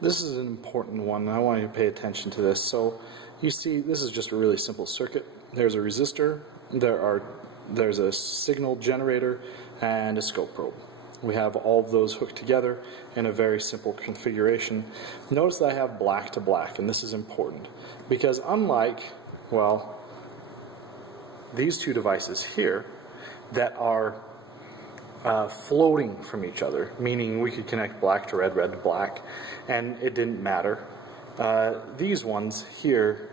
This is an important one, and I want you to pay attention to this. So you see, this is just a really simple circuit. There's a resistor, there's a signal generator, and a scope probe. We have all of those hooked together in a very simple configuration. Notice that I have black to black, and this is important because unlike, well, these two devices here that are floating from each other, meaning we could connect black to red, red to black, and it didn't matter. These ones here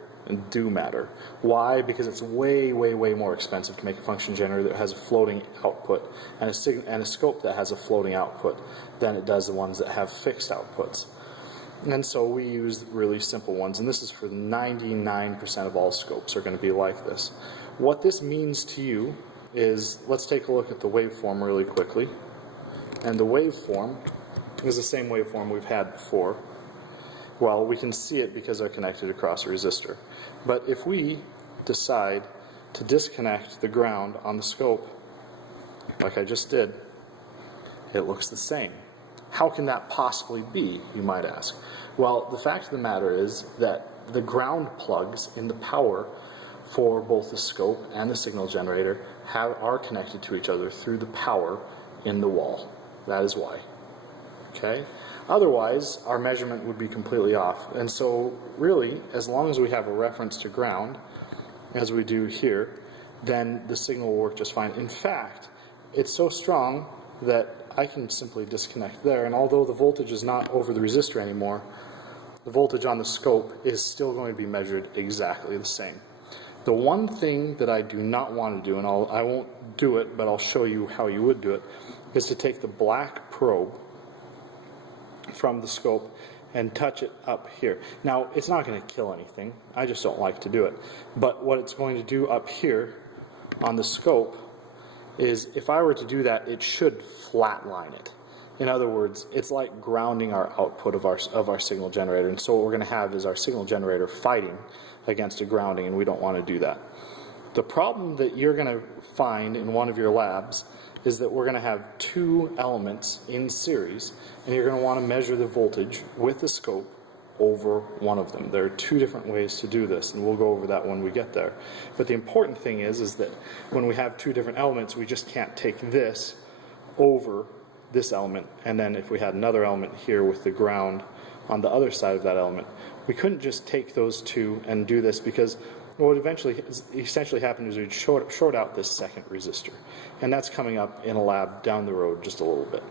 do matter. Why? Because it's way, way, way more expensive to make a function generator that has a floating output and a scope that has a floating output than it does the ones that have fixed outputs. And so we use really simple ones, and this is for 99% of all scopes are going to be like this. What this means to you is, let's take a look at the waveform really quickly. And the waveform is the same waveform we've had before. Well, we can see it because they're connected across a resistor. But if we decide to disconnect the ground on the scope, like I just did, it looks the same. How can that possibly be, you might ask? Well, the fact of the matter is that the ground plugs in the power for both the scope and the signal generator are connected to each other through the power in the wall. That is why. Okay? Otherwise, our measurement would be completely off. And so, really, as long as we have a reference to ground, as we do here, then the signal will work just fine. In fact, it's so strong that I can simply disconnect there, and although the voltage is not over the resistor anymore, the voltage on the scope is still going to be measured exactly the same. The one thing that I do not want to do, and I won't do it, but I'll show you how you would do it, is to take the black probe from the scope and touch it up here. Now, it's not going to kill anything. I just don't like to do it. But what it's going to do up here on the scope is, if I were to do that, it should flatline it. In other words, it's like grounding our output of our signal generator. And so what we're going to have is our signal generator fighting against a grounding, and we don't want to do that. The problem that you're going to find in one of your labs is that we're going to have two elements in series, and you're going to want to measure the voltage with the scope over one of them. There are two different ways to do this, and we'll go over that when we get there. But the important thing is that when we have two different elements, we just can't take this over this element, and then if we had another element here with the ground on the other side of that element, we couldn't just take those two and do this, because what would essentially happen is we'd short out this second resistor, and that's coming up in a lab down the road just a little bit.